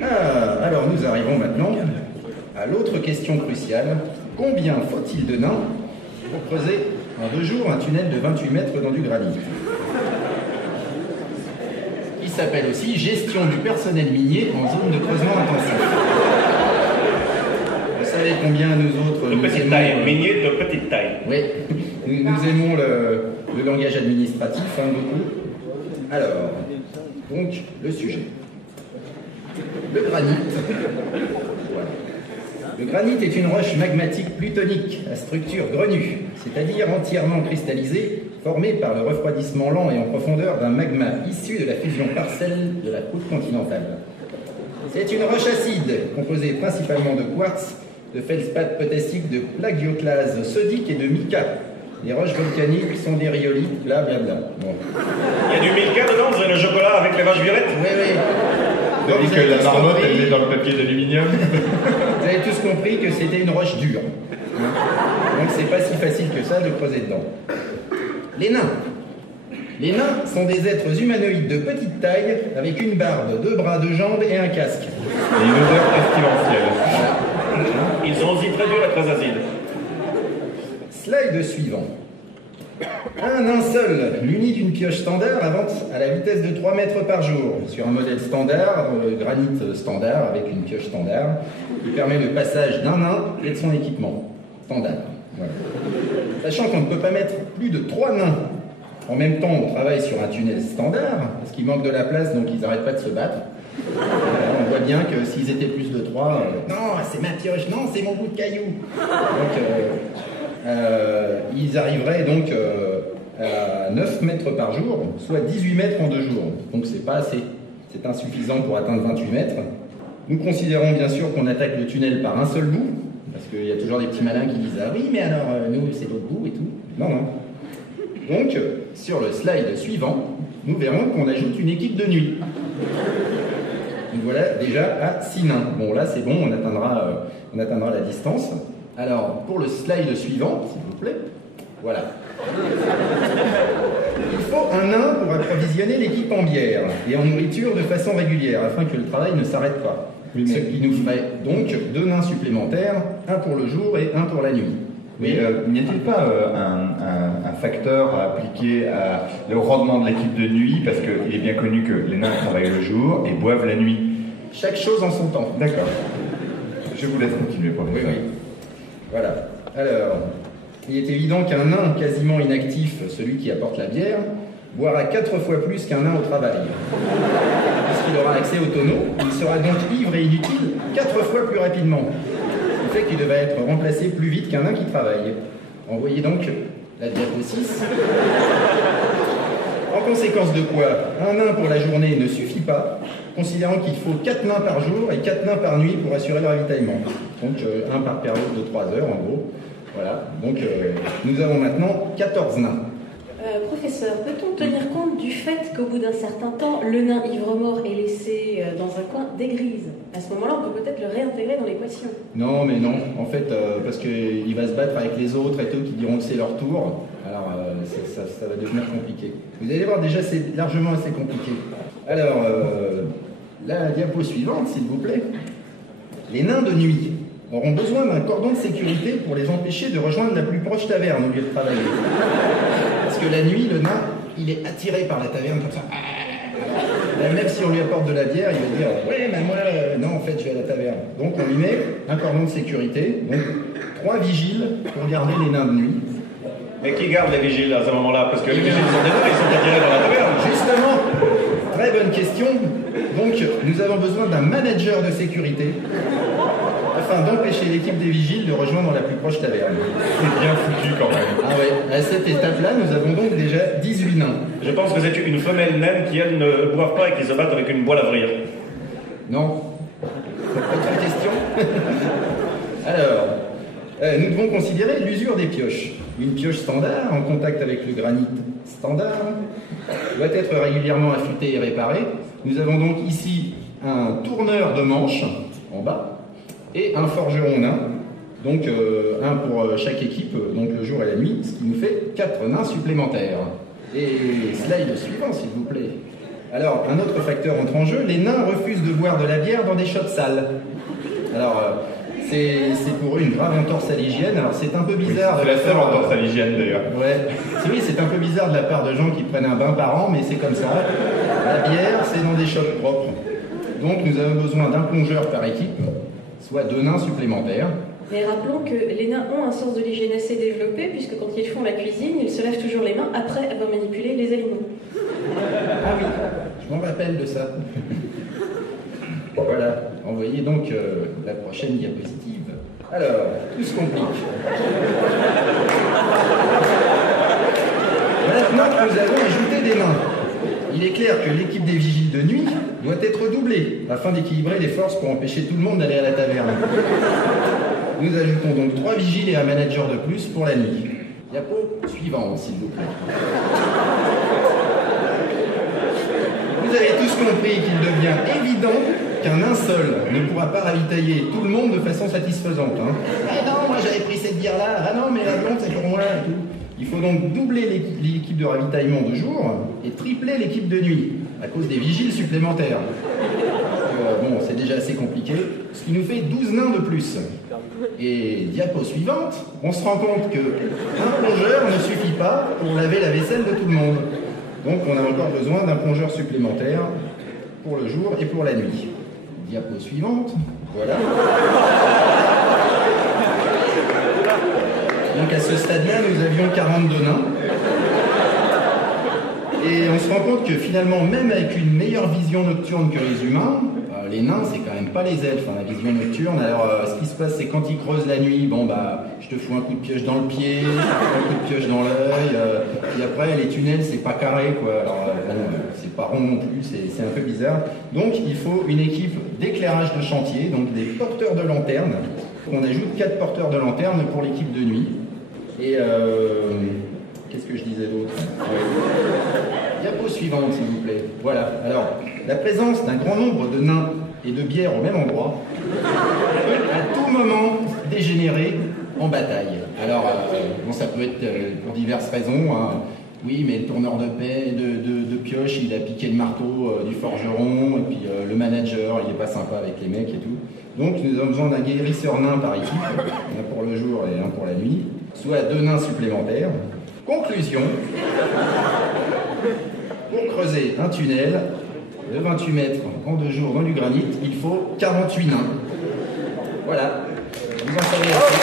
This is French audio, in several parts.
Alors nous arrivons maintenant à l'autre question cruciale. Combien faut-il de nains pour creuser en 2 jours un tunnel de 28 mètres dans du granit? Qui s'appelle aussi gestion du personnel minier en zone de creusement intensif. Vous savez combien nous autres... De petite taille, minier de petite taille. Oui, nous aimons le langage administratif, beaucoup. Alors, donc, le sujet. Le granit. Voilà. Le granit est une roche magmatique plutonique à structure grenue, c'est-à-dire entièrement cristallisée, formée par le refroidissement lent et en profondeur d'un magma issu de la fusion partielle de la croûte continentale. C'est une roche acide, composée principalement de quartz, de feldspath potassique, de plagioclase sodique et de mica. Les roches volcaniques sont des rhyolites, blablabla. Bon. Il y a du milka dedans, vous avez le chocolat avec les vaches violettes? Oui, oui. Vous avez dit que la marmotte, elle est dans le papier d'aluminium. Vous avez tous compris que c'était une roche dure. Donc c'est pas si facile que ça de creuser dedans. Les nains. Les nains sont des êtres humanoïdes de petite taille, avec une barbe, 2 bras, 2 jambes et un casque. Et une odeur pestilentielle. Ils ont aussi très dur et très acide. Slide suivant. Un nain seul, muni d'une pioche standard, avance à la vitesse de 3 mètres par jour, sur un modèle standard, granit standard, avec une pioche standard, qui permet le passage d'un nain et de son équipement standard. Voilà. Sachant qu'on ne peut pas mettre plus de 3 nains en même temps, on travaille sur un tunnel standard, parce qu'il manque de la place, donc ils n'arrêtent pas de se battre. On voit bien que s'ils étaient plus de 3, non, c'est ma pioche, non, c'est mon bout de caillou. Donc, ils arriveraient donc à 9 mètres par jour, soit 18 mètres en 2 jours. Donc c'est pas assez, c'est insuffisant pour atteindre 28 mètres. Nous considérons bien sûr qu'on attaque le tunnel par un seul bout, parce qu'il y a toujours des petits malins qui disent « Ah oui, mais alors, nous, c'est l'autre bout et tout. » Non, non. Donc, sur le slide suivant, nous verrons qu'on ajoute une équipe de nuit. Nous voilà déjà à 6 nains. Bon, là, c'est bon, on atteindra la distance. Alors, pour le slide suivant, s'il vous plaît, voilà. Il faut un nain pour approvisionner l'équipe en bière et en nourriture de façon régulière, afin que le travail ne s'arrête pas. Oui, ce qui nous ferait donc 2 nains supplémentaires, un pour le jour et un pour la nuit. Mais n'y a-t-il pas un facteur à appliquer à le rendement de l'équipe de nuit? Parce qu'il est bien connu que les nains travaillent le jour et boivent la nuit. Chaque chose en son temps. D'accord. Je vous laisse continuer, professeur. Oui, oui. Voilà. Alors, il est évident qu'un nain quasiment inactif, celui qui apporte la bière, boira 4 fois plus qu'un nain au travail. Puisqu'il aura accès au tonneau, il sera donc ivre et inutile 4 fois plus rapidement. Ce qui fait qu'il devrait être remplacé plus vite qu'un nain qui travaille. Envoyez donc la diapo 6. En conséquence de quoi, un nain pour la journée ne suffit pas, considérant qu'il faut 4 nains par jour et 4 nains par nuit pour assurer le ravitaillement. Donc un par période de 3 heures en gros. Voilà, donc nous avons maintenant 14 nains. Professeur, peut-on tenir compte du fait qu'au bout d'un certain temps, le nain ivre-mort est laissé dans un coin dégrise? À ce moment-là, on peut peut-être le réintégrer dans l'équation. Non, mais non. En fait, parce qu'il va se battre avec les autres et tout, qui diront que c'est leur tour. Alors, ça va devenir compliqué. Vous allez voir, déjà, c'est largement assez compliqué. Alors, la diapo suivante, s'il vous plaît. Les nains de nuit auront besoin d'un cordon de sécurité pour les empêcher de rejoindre la plus proche taverne au lieu de travailler. Parce que la nuit, le nain, il est attiré par la taverne comme ça. Même si on lui apporte de la bière, il va dire « Ouais, mais moi, non, en fait, je vais à la taverne. » Donc, on lui met un cordon de sécurité, donc 3 vigiles pour garder les nains de nuit. Mais qui garde les vigiles à ce moment-là? Parce que les vigiles sont des nains, ils sont attirés dans la taverne. Justement, très bonne question. Donc, nous avons besoin d'un manager de sécurité afin d'empêcher l'équipe des vigiles de rejoindre la plus proche taverne. C'est bien foutu quand même. Ah ouais, à cette étape-là, nous avons donc déjà 18 nains. Je pense que c'est une femelle naine qui, elle, ne boivent pas et qui se battent avec une boîte à vrire. Non. Autre question? Alors, nous devons considérer l'usure des pioches. Une pioche standard, en contact avec le granit standard, doit être régulièrement affûtée et réparée. Nous avons donc ici un tourneur de manche, en bas, et un forgeron nain, donc un pour chaque équipe, donc le jour et la nuit, ce qui nous fait 4 nains supplémentaires. Et slide suivant, s'il vous plaît. Alors, un autre facteur entre en jeu, les nains refusent de boire de la bière dans des shops sales. Alors, c'est pour eux une grave entorse à l'hygiène. Alors, c'est un peu bizarre. C'est la seule entorse à l'hygiène d'ailleurs. Ouais, oui, c'est un peu bizarre de la part de gens qui prennent un bain par an, mais c'est comme ça. La bière, c'est dans des shops propres. Donc, nous avons besoin d'un plongeur par équipe, soit 2 nains supplémentaires. Mais rappelons que les nains ont un sens de l'hygiène assez développé, puisque quand ils font la cuisine, ils se lavent toujours les mains après avoir manipulé les aliments. Ah oui, je m'en rappelle de ça. Voilà, envoyez donc la prochaine diapositive. Alors, tout se complique. Maintenant que nous avons ajouté des nains, il est clair que l'équipe des vigiles de nuit doit être doublée, afin d'équilibrer les forces pour empêcher tout le monde d'aller à la taverne. Nous ajoutons donc 3 vigiles et un manager de plus pour la nuit. Diapo suivante, s'il vous plaît. Vous avez tous compris qu'il devient évident qu'un nain seul ne pourra pas ravitailler tout le monde de façon satisfaisante. Hein. Ah non, moi j'avais pris cette bière-là, ah non, mais la blonde c'est pour moi. Et tout. Il faut donc doubler l'équipe de ravitaillement de jour et tripler l'équipe de nuit, à cause des vigiles supplémentaires. Bon, c'est déjà assez compliqué, ce qui nous fait 12 nains de plus. Et diapo suivante, on se rend compte qu'un plongeur ne suffit pas pour laver la vaisselle de tout le monde. Donc on a encore besoin d'un plongeur supplémentaire pour le jour et pour la nuit. Diapo suivante, voilà. Donc à ce stade-là, nous avions 42 nains. Et on se rend compte que finalement, même avec une meilleure vision nocturne que les humains, les nains, c'est quand même pas les elfes, hein, la vision nocturne. Alors, ce qui se passe, c'est quand ils creusent la nuit, bon, bah, je te fous un coup de pioche dans le pied, je te fous un coup de pioche dans l'œil, puis après, les tunnels, c'est pas carré, quoi. Alors, bon, c'est pas rond non plus, c'est un peu bizarre. Donc, il faut une équipe d'éclairage de chantier, donc des porteurs de lanternes. On ajoute 4 porteurs de lanternes pour l'équipe de nuit. Et, qu'est-ce que je disais d'autre? Diapo suivante, s'il vous plaît. Voilà. Alors, la présence d'un grand nombre de nains et de bières au même endroit peut à tout moment dégénérer en bataille. Alors, bon, ça peut être pour diverses raisons. Hein. Oui, mais le tourneur de pioche, il a piqué le marteau du forgeron, et puis le manager, il est pas sympa avec les mecs et tout. Donc, nous avons besoin d'un guérisseur nain par équipe, un pour le jour et un pour la nuit, soit 2 nains supplémentaires. Conclusion. Pour creuser un tunnel de 28 mètres en 2 jours dans du granit, il faut 48 nains. Voilà. Vous en savez assez.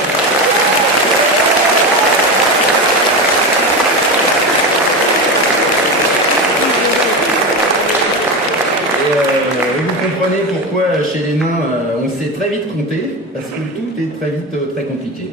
Et vous comprenez pourquoi chez les nains on sait très vite compter, parce que tout est très vite très compliqué.